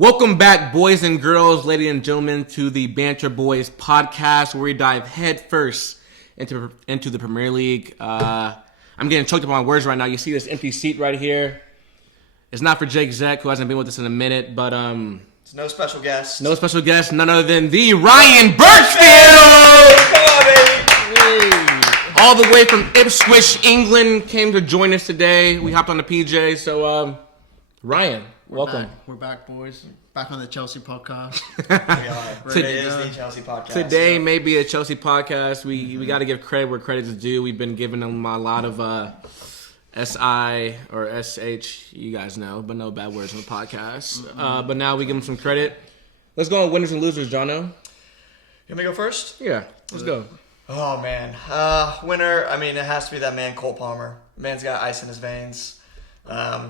Welcome back, boys and girls, ladies and gentlemen, to the Banter Boys podcast, where we dive headfirst into the Premier League. I'm getting choked up on words right now. You see this empty seat right here. It's not for Jake Zeck, who hasn't been with us in a minute, but it's no special guest. No special guest, none other than the Ryan Birchfield! Come on, baby! Hey. All the way from Ipswich, England, came to join us today. We hopped on the PJ, so Ryan. Welcome. We're back, boys. Back on the Chelsea podcast. We are. Today is the Chelsea podcast. Today may be a Chelsea podcast. We got to give credit where credit is due. We've been giving them a lot of SI or SH, you guys know, but no bad words on the podcast. But now we give them some credit. Let's go on winners and losers, Jono. You want me to go first? Yeah, let's go. Oh, man. Winner, I mean, it has to be that man, Cole Palmer. Man's got ice in his veins.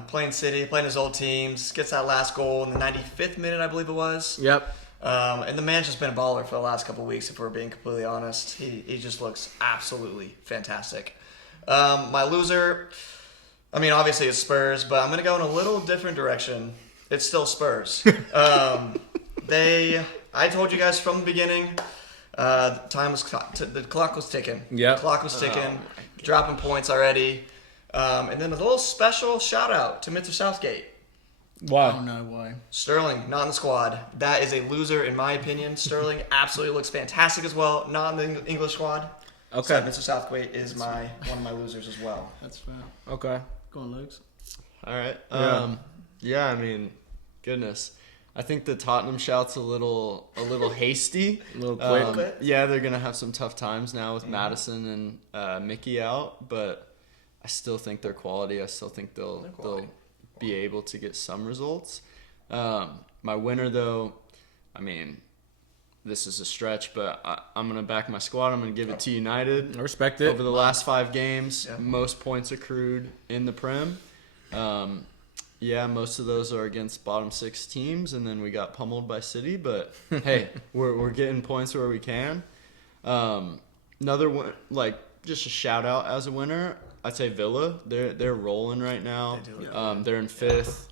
Playing City, playing his old teams, gets that last goal in the 95th minute, I believe it was. Yep. And the man's just been a baller for the last couple of weeks, if we're being completely honest. He just looks absolutely fantastic. My loser, I mean, obviously it's Spurs, but I'm going to go in a little different direction. It's still Spurs. I told you guys from the beginning, the clock was ticking. Yeah. The clock was ticking, dropping points already. And then a little special shout out to Mr. Southgate. Wow. Oh, no, why? Sterling, not in the squad. That is a loser in my opinion. Sterling absolutely looks fantastic as well. Not in the English squad. Okay. So Mr. Southgate is one of my losers as well. That's fair. Okay. Go on, Luke. All right. Yeah. I mean, goodness. I think the Tottenham shout's a little hasty. A little quick. Yeah, they're gonna have some tough times now with Madison and Mickey out, but I still think they're quality. I still think they'll be able to get some results. My winner, though, I mean, this is a stretch, but I'm going to back my squad. I'm going to give it to United. I respect it. Over the last 5 games, most points accrued in the Prem. Most of those are against bottom 6 teams, and then we got pummeled by City. But, hey, we're getting points where we can. Another one, just a shout-out as a winner, I'd say Villa. They're rolling right now. They're in 5th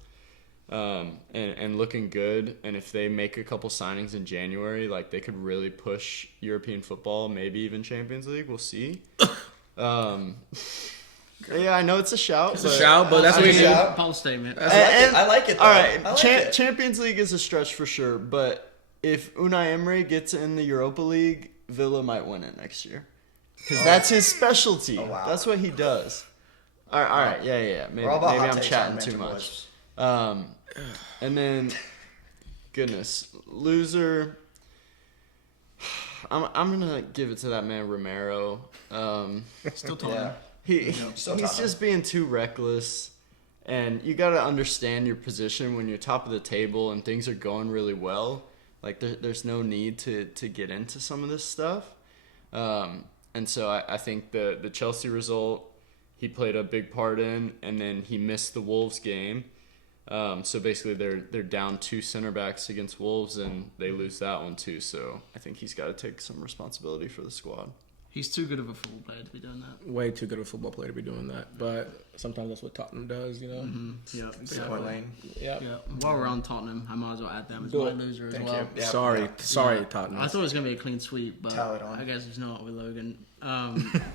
and looking good. And if they make a couple signings in January, they could really push European football, maybe even Champions League. We'll see. Yeah, I know it's a shout. It's a shout, but that's what we do. Bold statement. I like it, though. All right, I like it. Champions League is a stretch for sure. But if Unai Emery gets in the Europa League, Villa might win it next year. Because that's his specialty. Oh, wow. That's what he does. All right. Yeah. Maybe I'm chatting too much. And then, goodness, loser. I'm gonna give it to that man Romero. Still talking. Yeah. He's just being too reckless. And you got to understand your position when you're top of the table and things are going really well. There's no need to get into some of this stuff. And so I think the Chelsea result, he played a big part in, and then he missed the Wolves game. So basically they're down 2 center backs against Wolves, and they lose that one too. So I think he's got to take some responsibility for the squad. He's too good of a football player to be doing that. Way too good of a football player to be doing that. But sometimes that's what Tottenham does, you know? Mm-hmm. Yeah. Point lane. Yeah. While we're on Tottenham, I might as well add them as my loser as well. Yeah. Sorry, Tottenham. I thought it was going to be a clean sweep, but Tally it on. I guess it's not with Logan.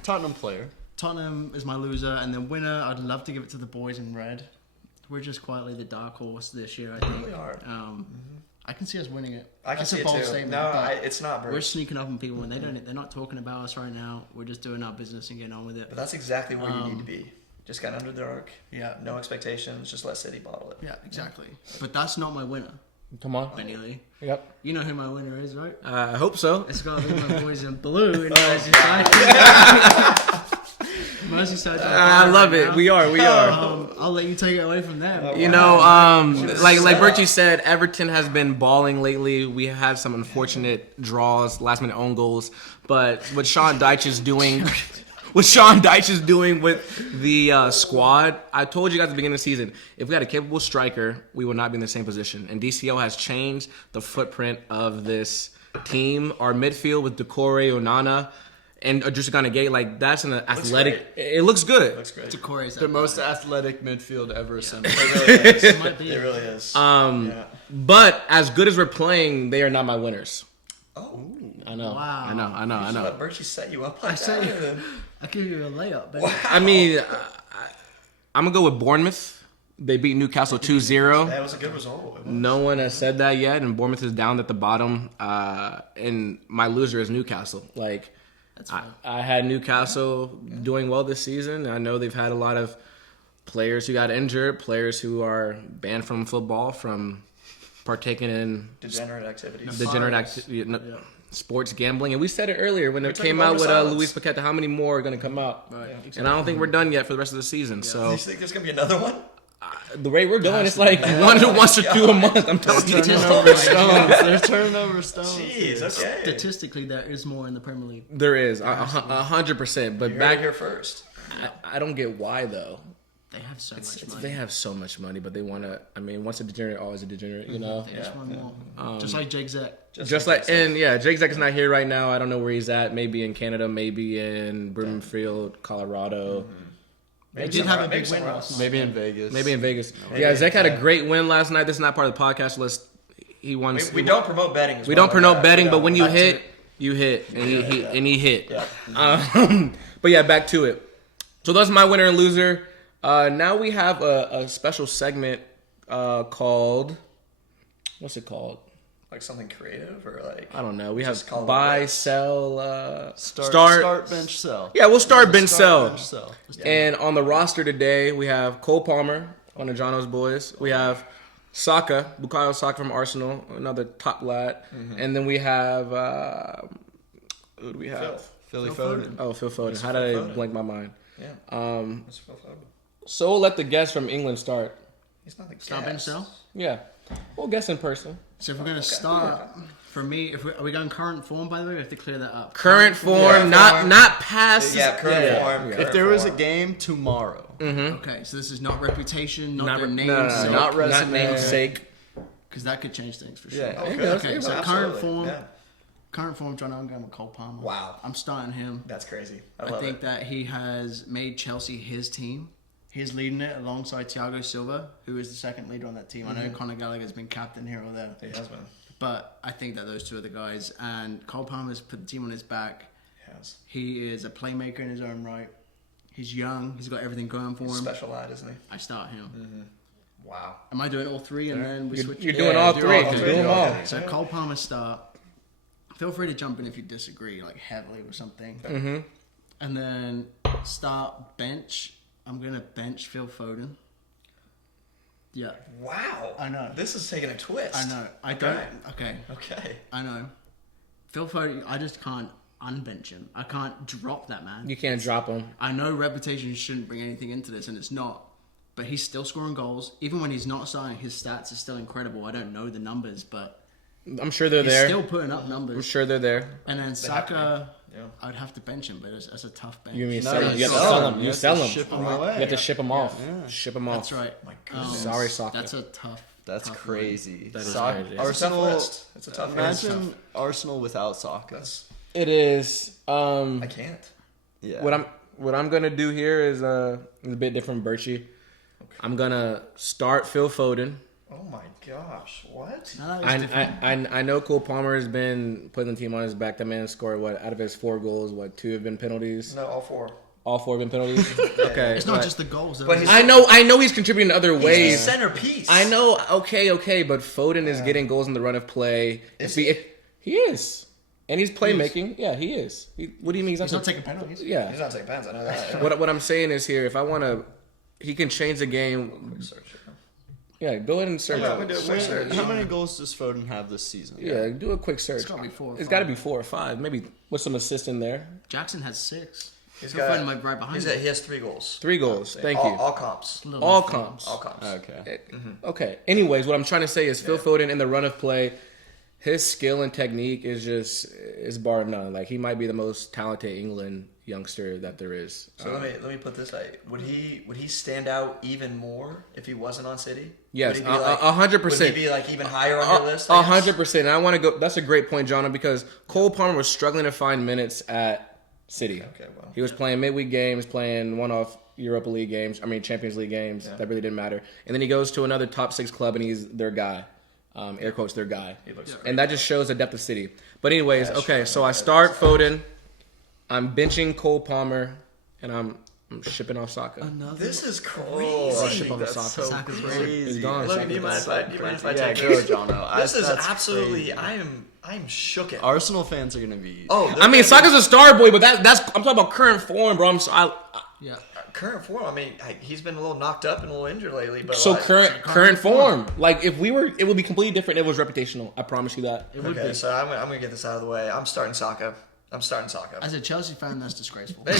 Tottenham player. Tottenham is my loser, and then winner, I'd love to give it to the boys in red. We're just quietly the dark horse this year, I think. We are. I can see us winning it. I can That's see a it bold too. statement. No, but it's not, bro. we're sneaking up on people, and they're not talking about us right now. We're just doing our business and getting on with it. But that's exactly where you need to be. Just got under the dark. Yeah. No expectations. Just let City bottle it. Yeah, exactly. But that's not my winner, Come on. Benny. Yep. You know who my winner is, right? I hope so. It's got to be my boys in blue in Merseyside. Merseyside. I love it. We are. I'll let you take it away from them. You know, like Bertie said, Everton has been balling lately. We had some unfortunate draws, last minute own goals, but what Sean Dyche is doing with the squad, I told you guys at the beginning of the season, if we had a capable striker, we would not be in the same position. And DCL has changed the footprint of this team. Our midfield with Decore, Onana, and just gonna get like that's an athletic. great. It looks good. Looks great. Decore's The most athletic midfield ever assembled. It really is. It might be. It really is. Yeah. But as good as we're playing, they are not my winners. Oh. I know. Wow. I know. Let Birchie set you up like set that. you- I give you a layup, baby. I mean, I'm gonna go with Bournemouth. They beat Newcastle 2-0. That was a good result. It was. No one has said that yet, and Bournemouth is down at the bottom. And my loser is Newcastle. Like, That's fine. I had Newcastle doing well this season. I know they've had a lot of players who got injured, players who are banned from football from partaking in Degenerate activities. sports gambling. And we said it earlier when it took came a out moment with of silence. Luis Paqueta. How many more are going to come out? Right. And I don't think we're done yet for the rest of the season. Do So you think there's gonna be another one? the way we're going, it's like once or two a month. I'm telling you. Turning over stones. They're turning over stones. Jeez. Okay. Statistically, there is more in the Premier League. There is 100%. But You heard back it here first. I don't get why though. They have so much money. They have so much money, but they want to. I mean, once a degenerate, always a degenerate. You know. They just want more. Just like Jake Zek. Just like and yeah, Jake Zek is not here right now. I don't know where he's at. Maybe in Canada, maybe in Broomfield, Colorado. They did have a big win last night. Maybe in Vegas. Maybe in Vegas. Yeah, Zach had a great win last night. This is not part of the podcast. He won. We don't promote betting. We don't promote betting, but when you Back to hit, it. you hit, and he hit. Yeah. But yeah, back to it. So that's my winner and loser. Now we have a special segment called. What's it called? Like something creative or like. I don't know. We have Just call it buy, what? sell, Start, bench, sell. Yeah, we'll start bench sell. Bench, sell. And on the roster today, we have Cole Palmer, one of Jono's boys. We have Saka, Bukayo Saka from Arsenal, another top lad. And then we have who do we have? Philly Foden. Oh, Phil Foden. How Phil did I Foden. blank my mind? Yeah. Um, That's Phil Foden. so we'll let the guest from England start. He's not the Start guest. bench sell. Yeah, we'll guess in person. So if we're going to start, for me, are we going current form, by the way? We have to clear that up. Current form, Yeah, not form. not past. Yeah, current Yeah. form. Yeah. current If there was a form. game tomorrow, Okay, so this is not reputation, not their re- name, no, sake, not Not resume. namesake. because that could change things for sure. Yeah. Oh, It good. does. Okay, so Absolutely. current form, Yeah. John, I'm going with Cole Palmer. Wow. I'm starting him. That's crazy. I I love think it. that he has made Chelsea his team. He's leading it alongside Thiago Silva, who is the second leader on that team. I know Conor Gallagher's been captain here or there, He has been. but I think that those two are the guys. And Cole Palmer's put the team on his back. He has. He is a playmaker in his own right. He's young. He's got everything going for him. Special lad, isn't he? I start him. Wow. Am I doing all three and then we switch? You're doing Yeah, all do three. all Do three. them all. Okay. So Cole Palmer start. Feel free to jump in if you disagree, like heavily or something. Mm-hmm. And then start bench. I'm gonna bench Phil Foden. Yeah, Wow. I know. This is taking a twist. I know. I Okay. don't. Okay, Okay. I know. Phil Foden. I just can't unbench him. I can't drop that man. You can't drop them. I know reputation shouldn't bring anything into this, and it's not. But he's still scoring goals. Even when he's not starting, his stats are still incredible. I don't know the numbers, but I'm sure they're he's there. still putting up I'm numbers. sure they're there. And then have to Saka, Yeah. I'd have to bench him, but it's a tough bench. You mean No, sell you them? You have to sell sell them. them. You You have sell to them. ship them You away. have to ship them off. Yeah. Ship them off. That's right. My goodness. Sorry, Saka. That's a tough. That's tough crazy. That is Soc- crazy. It's a tough Arsenal. list. It's a tough list. Imagine Arsenal without Saka. That's. It is. I can't. Yeah. What I'm gonna do here is a bit different, Birchie. I'm gonna start Phil Foden. Oh my gosh. What? No, that was different. I know Cole Palmer has been putting the team on his back. That man scored out of his 4 goals, 2 have been penalties. No, all four. All 4 have been penalties. Okay, It's not but- just the goals. Though. But he's- I know he's contributing in other He's the ways. centerpiece. I know. Okay, but Foden is getting goals in the run of play. Is He is, and he's playmaking. Yeah, he is. What do you mean he's not taking penalties. Yeah. He's not taking pens. I know that. What I'm saying is here, if I want to, he can change the game. Search it. Yeah, go ahead and search. Yeah, it. we do. Quick search. How many goals does Foden have this season? Yeah, do a quick search. It's gotta be 4 or It's 5. got to be 4 or 5, maybe with some assist in there. Jackson has 6. He's Phil Foden might be right behind him. He has 3 goals. 3 goals. Thank all, you. All comps. Little All thing. comps. All comps. Okay. Okay. Anyways, what I'm trying to say is Phil Foden in the run of play, his skill and technique is bar none. Like he might be the most talented England youngster that there is. So let me put this out. Would he stand out even more if he wasn't on City? Yes, Would he be like- 100%. Would he be like even higher on your list? I guess? 100%. I want to go. That's a great point, John, because Cole Palmer was struggling to find minutes at City. Okay, well. He was playing midweek games, playing one-off Europa League games. I mean, Champions League games. That really didn't matter. And then he goes to another top 6 club, and he's their guy. Air quotes, their guy. He looks great. And that just shows the depth of City. But anyways, Yeah, okay, sure. so I start Foden. I'm benching Cole Palmer, and I'm shipping off Saka. This is Oh, crazy. that's so Saka's crazy. He's gone. Look, do you mind if I Yeah, take go, this? Jono. This is That's absolutely. crazy. I'm shook at. Arsenal fans are gonna be. Oh, I mean, Saka's a star boy, but that's I'm talking about current form, bro. Yeah. current form. I mean, he's been a little knocked up and a little injured lately, but So like, current form. Like if we were, it would be completely different. If it was reputational. I promise you that. It would Okay, be. so I'm gonna get this out of the way. I'm starting Saka. As a Chelsea fan, that's disgraceful. But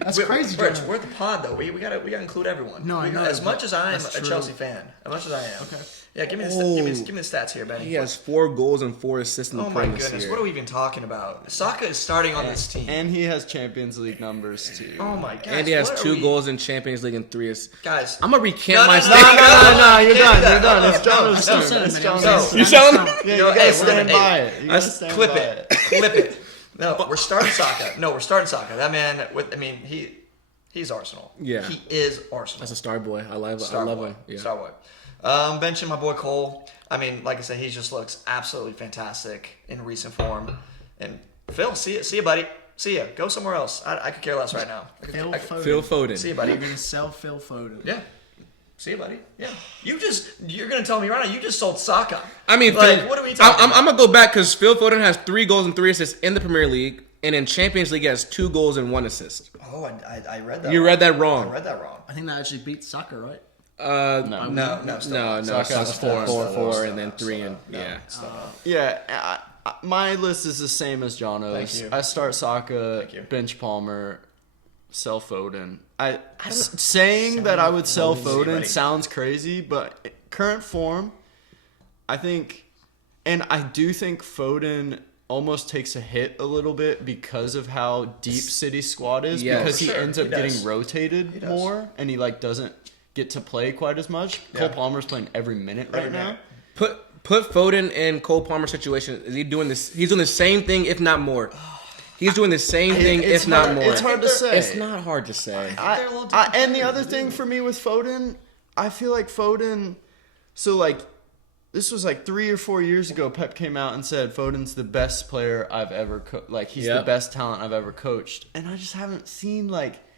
That's crazy, Rich, Jonah. we're the pod though. We gotta include everyone. No, I know, As much but as I'm that's a true. Chelsea fan, as much as I am. Okay. Yeah, give me the give me the stats here, Benny. He has 4 goals and 4 assists in the Oh my Premier goodness, year. what are we even talking about? Saka is starting on this team. And he has Champions League numbers too. Oh my gosh. And he has what are 2 we- goals in Champions League and 3 assists. Guys, I'm gonna recant No, my no, no, statement. No, you're can't done. do You're that. done. It's No, Jono's I still turn. said it, It's man. Jono's No. turn. You selling? Yeah, Yo, you gotta hey, we're stand gonna- by it. You gotta stand clip by it. Clip it. No, we're starting Saka. No, we're starting Saka. That man, he's Arsenal. Yeah. He is Arsenal. That's a star boy. I love Star boy. boy. Yeah. Star boy. Benching my boy Cole. I mean, like I said, he just looks absolutely fantastic in recent form. And Phil, see you, buddy. See ya. Go somewhere else. I could care less right now. Phil Foden. Phil Foden. See you, You're buddy. going to sell Phil Foden. Yeah. See you, buddy. Yeah. You're gonna tell me right now. You just sold Saka. I mean, like, Phil, what are we talking? I'm gonna go back because Phil Foden has 3 goals and 3 assists in the Premier League, and in Champions League he has 2 goals and 1 assist. Oh, I read that. You wrong. read that wrong. I read that wrong. I think that actually beats Saka, right? No, still No, not. Saka's Saka's 4, still 4, and then 3, and No, yeah. still not. Yeah, my list is the same as Jono's. Thank you. I start Saka, Thank you. bench Palmer, sell Foden. Saying that I would sell Foden buddy. sounds crazy, but current form, I think, and I do think Foden almost takes a hit a little bit because of how deep City's squad is, Yeah, because for he sure. ends up He does. getting rotated He does. more, and he doesn't get to play quite as much. Yeah. Cole Palmer's playing every minute right Every now. minute. Put Foden in Cole Palmer's situation. Is he doing this? He's doing the same thing, if not more. He's doing the same thing, It's if not hard- more. It's hard to say. It's not hard to say. They're a little And different the other players, thing dude. for me with Foden, I feel like Foden. So this was 3 or 4 years ago. Pep came out and said Foden's the best player I've ever he's the Yep. best talent I've ever coached, and I just haven't seen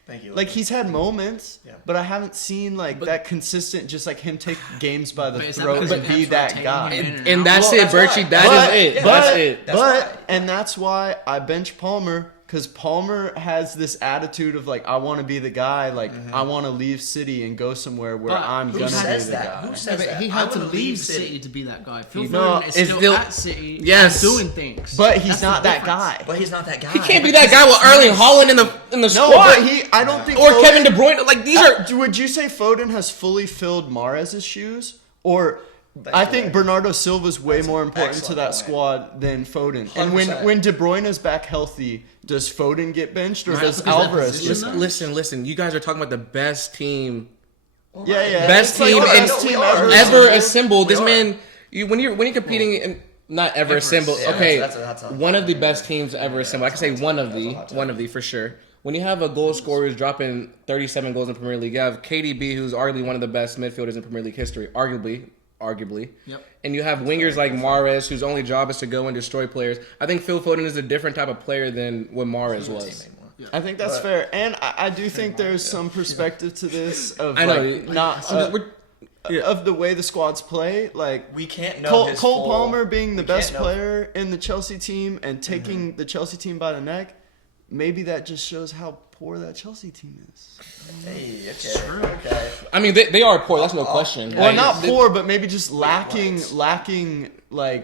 Thank you, like Lucas. he's had moments, Yeah. but I haven't seen that consistent, just him take games by the But is that throat because and be Pep's that rotating guy. him in And, and and out? that's Well, it, that's Birchie. right. That is it. Yeah, That's it. That's right. And that's why I bench Palmer, because Palmer has this attitude of I want to be the guy, I want to leave City and go somewhere where But I'm who gonna be says the that? guy. Who Yeah, says but that? he I had to wanna leave City to be that guy. Phil You Foden know, is it's still Phil- at City Yes. and doing things. But he's That's the not that difference. guy. But he's not that guy. He can't be that guy with Erling Haaland in the No, squad. but I don't think or Foden- Kevin De Bruyne. Like these are. Would you say Foden has fully filled Mahrez's shoes, or? Thank I you, think Ray. Bernardo Silva's way That's more an important to excellent that point. squad than Foden. And 100%. when De Bruyne is back healthy, does Foden get benched or Right, does because that Alvarez? position, Get though? Listen. You guys are talking about the best team yeah. Best It's like team the in- best team we are. ever assembled. We This are. man, when you're competing in. Not ever assembled. Yeah, Okay, that's a- one of the best teams ever assembled. I can say one of the for sure. When you have a goal scorer who's dropping 37 goals in the Premier League, you have KDB, who's arguably one of the best midfielders in Premier League history, arguably. Yep. And you have wingers like Mahrez, whose only job is to go and destroy players. I think Phil Foden is a different type of player than what Mahrez was. I think that's fair, and I do think there's some perspective to this of I know. not of the way the squads play. We can't know his Cole full- Palmer being the we best can't know- player in the Chelsea team and taking the Chelsea team by the neck. Maybe that just shows how poor that Chelsea team is. Hey, okay. I mean, they are poor. That's no question. Well, Like, not they- poor, but maybe just lacking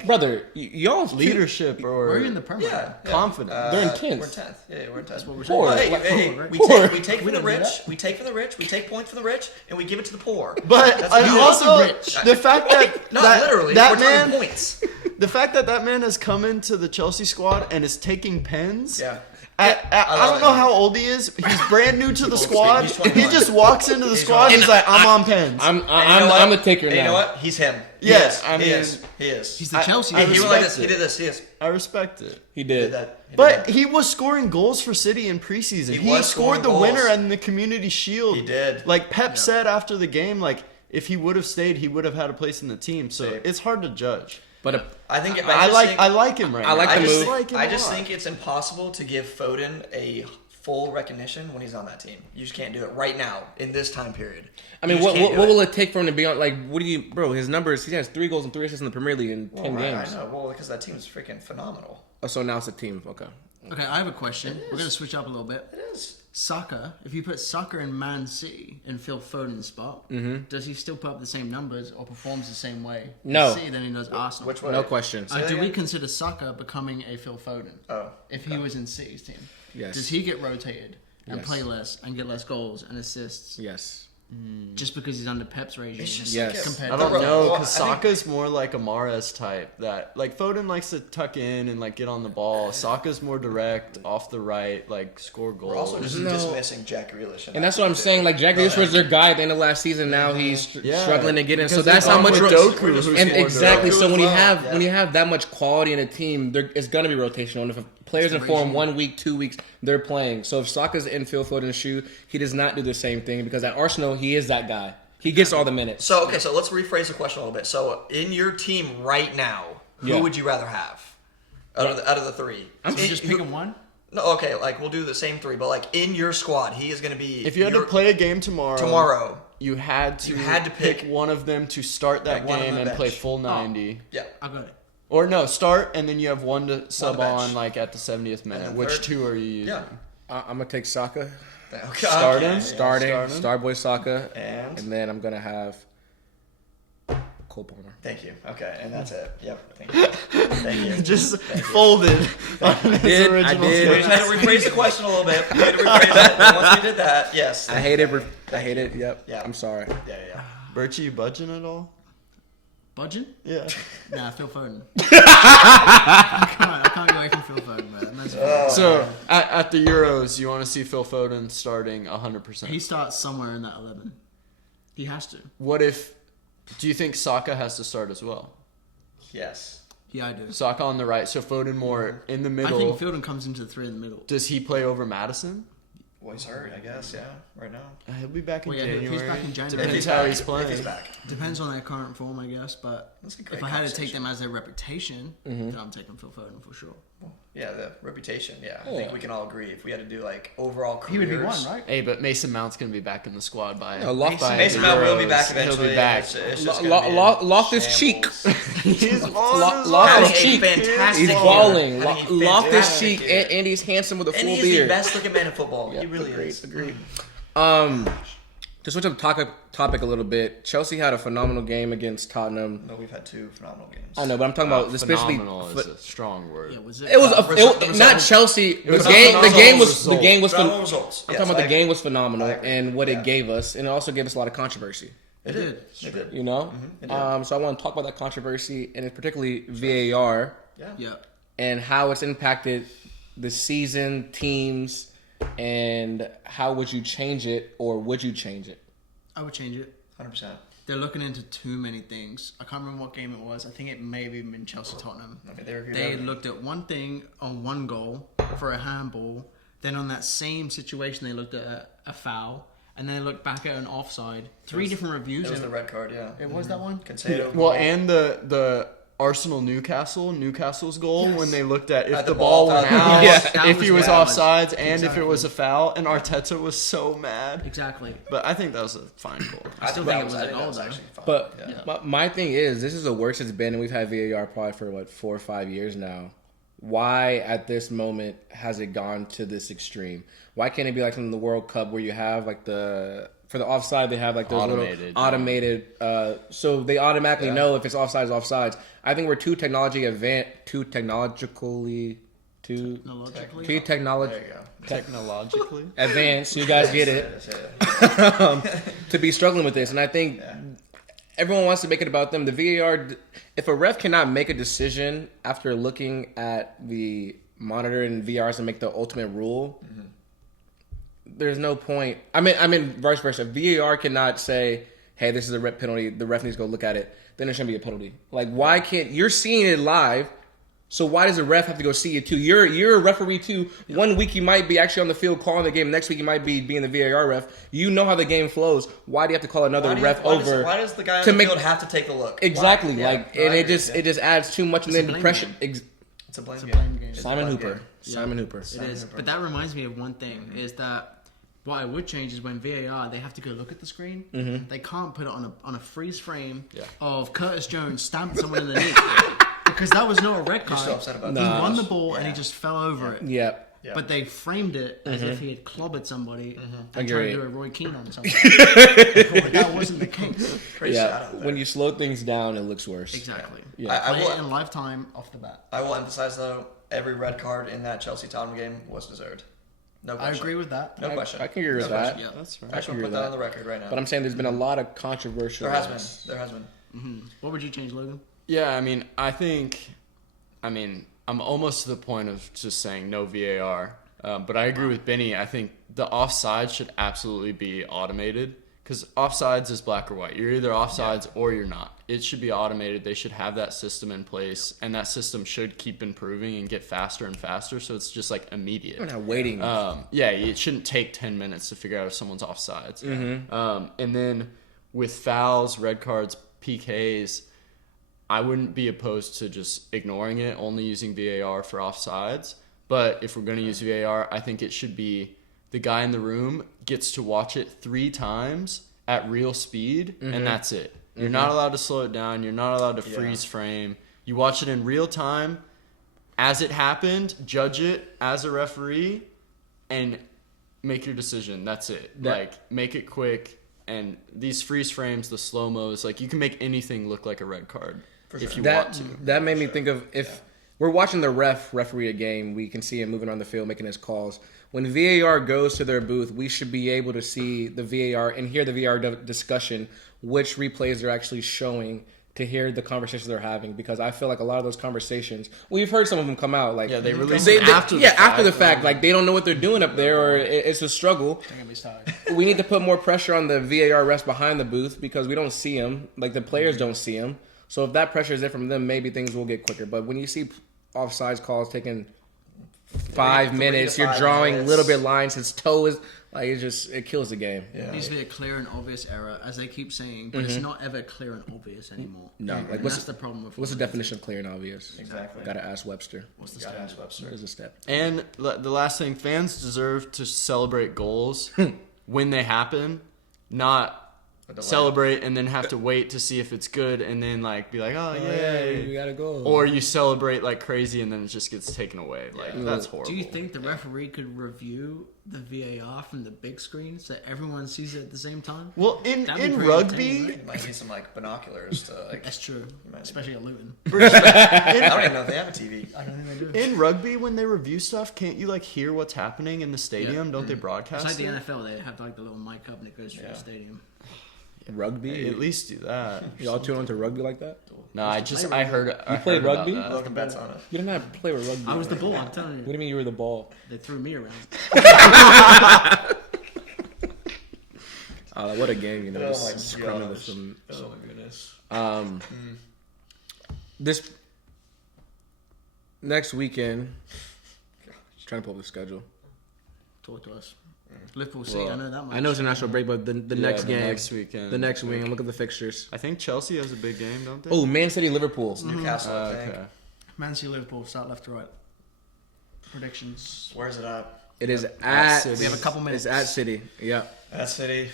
brother. Y'all leadership or We're in the Premier League. Yeah. confidence. They're in 10th. We're 10th. Yeah, we're in 10th. what we're Poor. saying. Well, hey, Like, we poor. take from We the don't do rich. that. We take from the rich. We take points from the rich, and we give it to the poor. But That's and what we do. also rich. the fact that Not that, literally. that we're man talking points. the fact that man has come into the Chelsea squad and is taking pens. Yeah. I don't know how old he is. He's brand new to the squad. He's He 21. just walks into the squad and he's like, I'm on pens. I'm And you know what? I'm the taker And now. you know what? He's him. Yes, he I is. mean- he is. He is. He's the Chelsea. I He respect went like this. it. He did this. He is. I respect it. He He did did. that. But he was scoring goals for City in preseason. He was scored scoring the goals. winner in the Community Shield. He did. Like Pep said after the game, like if he would have stayed, he would have had a place in the team. So Same. it's hard to judge. But I think I like him right I like now. the just move. think, him I a just lot. think it's impossible to give Foden a full recognition when he's on that team. You just can't do it right now in this time period. I mean, You just what can't do will it. it take for him to be on? Like, what do you, bro? His numbers. He has 3 goals and 3 assists in the Premier League in 10 Right, games. I know. Well, because that team's freaking phenomenal. Oh, so now it's a team. Okay. Okay, I have a question. We're going to switch up a little bit. It is. Saka, if you put Saka in Man City and Phil Foden's spot, does he still put up the same numbers or performs the same way in No. City than he does Arsenal? Which way? No question. Say that Do we again? consider Saka becoming a Phil Foden Oh. if he was in City's team? Yes. Does he get rotated and Yes. play less and get less goals and assists Yes. just because he's under Pep's regime? It's just Yes. like Compared I to don't Well, know well, because I think- Saka's more like a Mahrez type. That like Foden likes to tuck in and like get on the ball. Saka's more direct, off the right, like score goals. We're also just No. dismissing Jack Grealish. in And that that's what I'm too. saying. Like Jack Grealish was their guy at the end of last season. Now he's Yeah. struggling to get in. So Because that's they've how gone much. with Doku, who's and more exactly. direct. So when you Well, have yeah. when you have that much quality in a team, it's gonna be rotational. And if players the in form regime. 1 week, 2 weeks, they're playing. So if Saka's in Phil Foden's shoe, he does not do the same thing because at Arsenal he is that guy. He gets all the minutes. So okay, so let's rephrase the question a little bit. So in your team right now, who Yeah. would you rather have out of the 3? So just picking one? No, okay, like we'll do the same 3, but like in your squad, he is going to be. if you had to play a game tomorrow, you had to pick one of them to start that Yeah, one on game the and play bench. full 90. Yeah. I got it. Or no, start and then you have one to sub bench. on like at the 70th minute. then Which third. 2 are you using? Yeah. I'm gonna take Saka, Okay, Start him? yeah. starting, start him. Starboy Saka, And? then I'm gonna have Cole Palmer. Thank you. Okay, and that's it. Yep. Thank you. Thank you. Just folded. on his did, I original did. We just had to rephrase the question a little bit. We had to rephrase it. And once we did that, yes. I hate it. I hate it. Yep. Yeah. I'm sorry. Yeah. Birchie, you budging at all? Budging? Yeah. Nah, Phil Foden. I can't go away from Phil Foden, man. That's So at the Euros, you want to see Phil Foden starting 100%. he starts somewhere in that 11. He has to. What if? Do you think Saka has to start as well? Yes. Yeah, I do. Saka on the right, so Foden more in the I middle. think Foden comes into the 3 in the middle. Does he play over Madison? Well, he's hurt, I guess. Yeah. Right now. He'll be back in Well, yeah, if January. he's back in January. If Depends he's how back. he's playing. If he's back. Depends on their current form, I guess. But That's a great if I had to take conversation. them as their reputation, then I'm taking Phil Foden for sure. Yeah, the reputation. Yeah, I Yeah. think we can all agree. If we had to do like overall careers, He would be one, right? Hey, but Mason Mount's gonna be back in the squad by. No, Loft- by Mason the Mount will be Euros. back eventually. He'll be back. It's just gonna be Loftus cheek. shambles. He's Loftus Having a cheek. fantastic He's year. balling. Having a Loftus fantastic cheek, year. and he's handsome with a And full he's the beard. best looking man in football. Yeah, He really agreed, is. agreed. To switch up the topic a little bit, Chelsea had a phenomenal game against Tottenham. No, we've had 2 phenomenal games. I know, but I'm talking about especially. phenomenal is a strong word. Yeah, was It was the not result- Chelsea. The was a game. The phenomenal game was. result. The game was. Phenomenal results. I'm Yes, talking about I the game agree. was phenomenal I agree. and what Yeah. it gave us, and it also gave us a lot of controversy. It did. It did. You know, it did. so I want to talk about that controversy and it's particularly VAR Yeah. Yeah. and how it's impacted the season, teams, and how would you change it or would you change it? I would change it. 100%. They're looking into too many things. I can't remember what game it was. I think it may have even been Chelsea Tottenham. Okay, they reviewed They everything. looked at one thing on one goal for a handball. Then on that same situation, they looked at a foul. And then they looked back at an offside. 3 different reviews. It was and the red card. Yeah. it was that one? Concedo. Well, and the Arsenal Newcastle's goal Yes. when they looked at if At the the ball ball went foul. out, Yeah. That if was he was bad. offsides, and if it Exactly. was a foul, and Arteta was so mad. Exactly. But I think that was a fine goal. I still think think it was I a think goal, that was though. actually fine. But yeah. my thing is, this is the worst it's been, and we've had VAR probably for 4 or 5 years now. Why at this moment has it gone to this extreme? Why can't it be like in the World Cup where you have like for the offside they have like those Automated, little automated, so they automatically Yeah. know if it's offsides, offsides. I think we're too technologically Technologically. There you go. Technologically. advanced. You guys get it. To be struggling with this, and I think everyone wants to make it about them. The VAR, if a ref cannot make a decision after looking at the monitor and VRs and make the ultimate rule, there's no point. I mean, vice versa. VAR cannot say, "Hey, this is a ref penalty. The ref needs to go look at it." Then there shouldn't be a penalty. Like, why can't you're seeing it live? So why does the ref have to go see it too? You're a referee too. Yeah. 1 week you might be actually on the field calling the game. Next week you might be being the VAR ref. You know how the game flows. Why do you have to call another ref over? Why does the guy on the field have to take the look? Exactly. It just adds too much, and then pressure. It's a blame game. Simon Hooper. Yeah. Simon Hooper. It is. But that reminds me of one thing: is that what I would change is when VAR they have to go look at the screen. Mm-hmm. They can't put it on a freeze frame of Curtis Jones stamped someone in the knee. Because that was not a red card. You're so upset about he won the ball and he just fell over it. Yeah. But they framed it as if he had clobbered somebody and tried to do a Roy Keane on somebody. That wasn't the case. When you slow things down, it looks worse. Exactly. Yeah. I will in lifetime off the bat. I will emphasize though, every red card in that Chelsea-Tottenham game was deserved. No question. I agree with that. No question. I can agree with that. Yeah, That's right. I just want to put that on the record right now. But I'm saying there's been a lot of controversial. There has been. Mm-hmm. What would you change, Logan? Yeah, I'm almost to the point of just saying no VAR. But I agree with Benny. I think the offsides should absolutely be automated because offsides is black or white. You're either offsides or you're not. It should be automated. They should have that system in place, and that system should keep improving and get faster and faster. So it's just like immediate. We're not waiting. It shouldn't take 10 minutes to figure out if someone's offsides. And then with fouls, red cards, PKs, I wouldn't be opposed to just ignoring it, only using VAR for offsides. But if we're going to use VAR, I think it should be the guy in the room gets to watch it 3 times at real speed, and that's it. You're not allowed to slow it down. You're not allowed to freeze frame. You watch it in real time as it happened, judge it as a referee, and make your decision. That's it. Make it quick. And these freeze frames, the slow-mos, you can make anything look like a red card if you want to. That made me think of if we're watching the referee a game, we can see him moving on the field, making his calls. When VAR goes to their booth, we should be able to see the VAR and hear the VAR discussion, which replays they're actually showing, to hear the conversations they're having, because I feel like a lot of those conversations, we've heard some of them come out they release them after the fact. They don't know what they're doing up there, or it's a struggle. We need to put more pressure on the VAR refs behind the booth because we don't see them, the players don't see them. So if that pressure is there from them, maybe things will get quicker. But when you see offsides calls taking 5 minutes, you're drawing little bit lines, his toe is it kills the game. Yeah. It needs to be a clear and obvious error, as they keep saying, but it's not ever clear and obvious anymore. No, that's the problem with. What's the definition of clear and obvious? Exactly. Gotta ask Webster. What's the step? What is the step? And the last thing, fans deserve to celebrate goals when they happen, not celebrate and then have to wait to see if it's good and then be like, oh yay, we gotta go. Or you celebrate like crazy and then it just gets taken away. That's horrible. Do you think the referee could review the VAR from the big screen so everyone sees it at the same time? Well, in rugby, you might need some binoculars to That's true, especially at Luton. I don't even know if they have a TV. I don't think they do. In rugby, when they review stuff, can't you hear what's happening in the stadium? Don't they broadcast? It's like the NFL; they have the little mic up and it goes through the stadium. Rugby? At least do that. Y'all tune on to rugby like that? No, I heard. You played rugby? Logan bets on it. You didn't have to play with rugby. I was the ball. I'm telling you. What do you mean you were the ball? They threw me around. What a game, Oh my goodness. This next weekend, trying to pull up the schedule. Talk to us. Liverpool City, I know that much. I know it's a national break, but the next game. Next weekend. The next week. Look at the fixtures. I think Chelsea has a big game, don't they? Oh, Man City, Liverpool. Newcastle, I think. Okay. Man City, Liverpool, start left to right. Predictions. Where's it at? It is at City. We have a couple minutes. It's at City. Yeah. At City.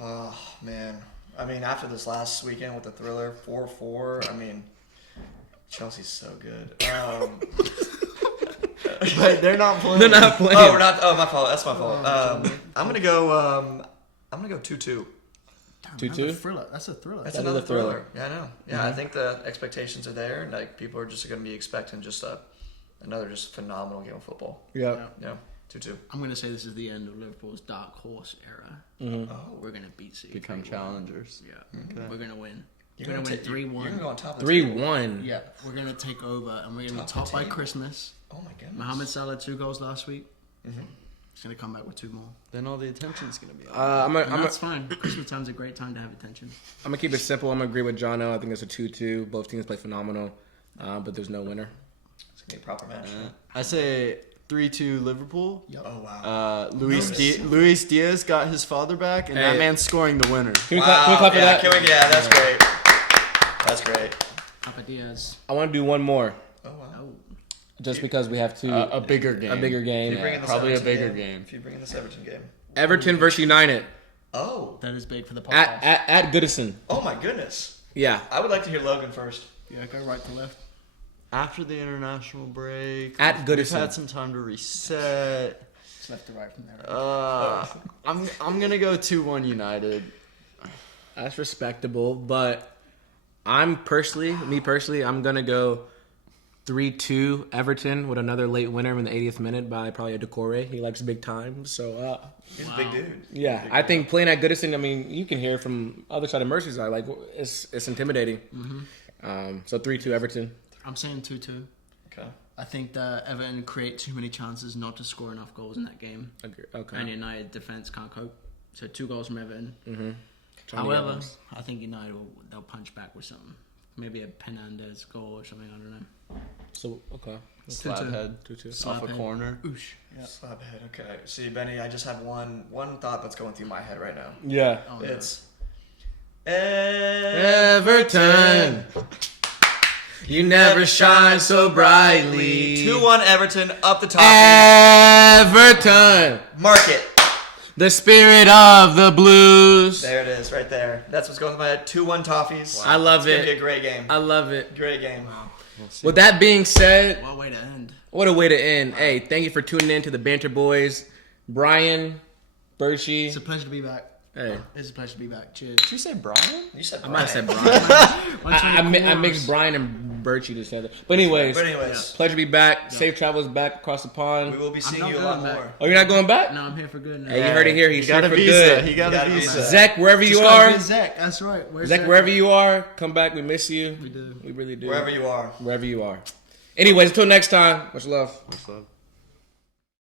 Oh, man. After this last weekend with the thriller, 4-4, Chelsea's so good. But they're not playing. They're not playing. Oh, we're not. Oh, my fault. That's my fault. I'm gonna go 2-2. 2-2. That's a thriller. That's That is another a thriller. thriller. Yeah, I know. Yeah, I think the expectations are there, and people are just gonna be expecting just another just phenomenal game of football. Yeah. Yeah, 2-2. I'm going to say this is the end of Liverpool's dark horse era. Oh, We're going to beat City. Become 3-1. challengers. Yeah. Okay. We're going to win. you're We're going to win 3-1. You're gonna go on top of the table. 3-1. Yeah, we're going to take over, and we're going to be Top of top the by table. Christmas. Oh my goodness. Mohamed Salah, 2 goals last week. He's going to come back with 2 more. Then all the attention's gonna be on. That's fine. Christmas time's a great time to have attention. I'm gonna keep it simple. I'm gonna agree with Jono. I think it's a 2-2. Both teams play phenomenal, but there's no winner. It's gonna be a proper match. I say 3-2 Liverpool. Oh wow. Luis Diaz got his father back, and that man's scoring the winner. Can we clap for that? Yeah, that's great. That's great. Papa Diaz. I want to do one more. Oh wow. Just because we have to. A bigger game. A bigger game. Probably a bigger game. If you bring in this Everton game. Everton versus United. Oh. That is big for the podcast. At Goodison. Oh my goodness. Yeah. I would like to hear Logan first. Yeah, go right to left. After the international break, At we've Goodison. had some time to reset. It's left to right from there. I'm gonna go 2-1 United. That's respectable, but me personally, I'm gonna go 3-2 Everton with another late winner in the 80th minute by probably a Decore. He likes big time, so He's a big dude. yeah. I think playing at Goodison, I mean, you can hear from other side of Merseyside, like it's intimidating. So 3-2 Everton. I'm saying 2-2. Okay. I think that Everton create too many chances not to score enough goals in that game. Okay. And United defense can't cope. So 2 goals from Everton. Mm-hmm. However, I think United they'll punch back with something. Maybe a Penandes goal or something. I don't know. So okay. Slab head 2-2. off a corner. Oosh. Yeah. Slab head. Okay. See, Benny, I just have one thought that's going through my head right now. Yeah. Oh, no. It's Everton. You never shine so brightly. 2-1 Everton up the top. Everton. Mark it. The spirit of the blues. There it is, right there. That's what's going through my head. 2-1 Toffees. I love It's gonna be it. a great game. I love it. Great game. With that being said, What a way to end. what a way to end. Hey, thank you for tuning in to the Banter Boys. Brian, Berchie. It's a pleasure to be back. Hey, It's a pleasure to be back. Cheers. Did you say Brian? You said I might have said Brian. Brian. I mixed Brian and Berchie together. But anyways, pleasure to be back. Safe travels back across the We pond. will be seeing not you a lot going back. more. Oh, you're not going back? No, I'm here for good now. Hey, you heard it here. He's He got here a for visa. good. He got Got a a visa. visa. Zach, wherever you Just gotta are. get Zach. That's right. Where's Zach, wherever you are, come back. We miss you. We do. We really do. Wherever you are. Wherever you are. Anyways, until next time, much love. What's up?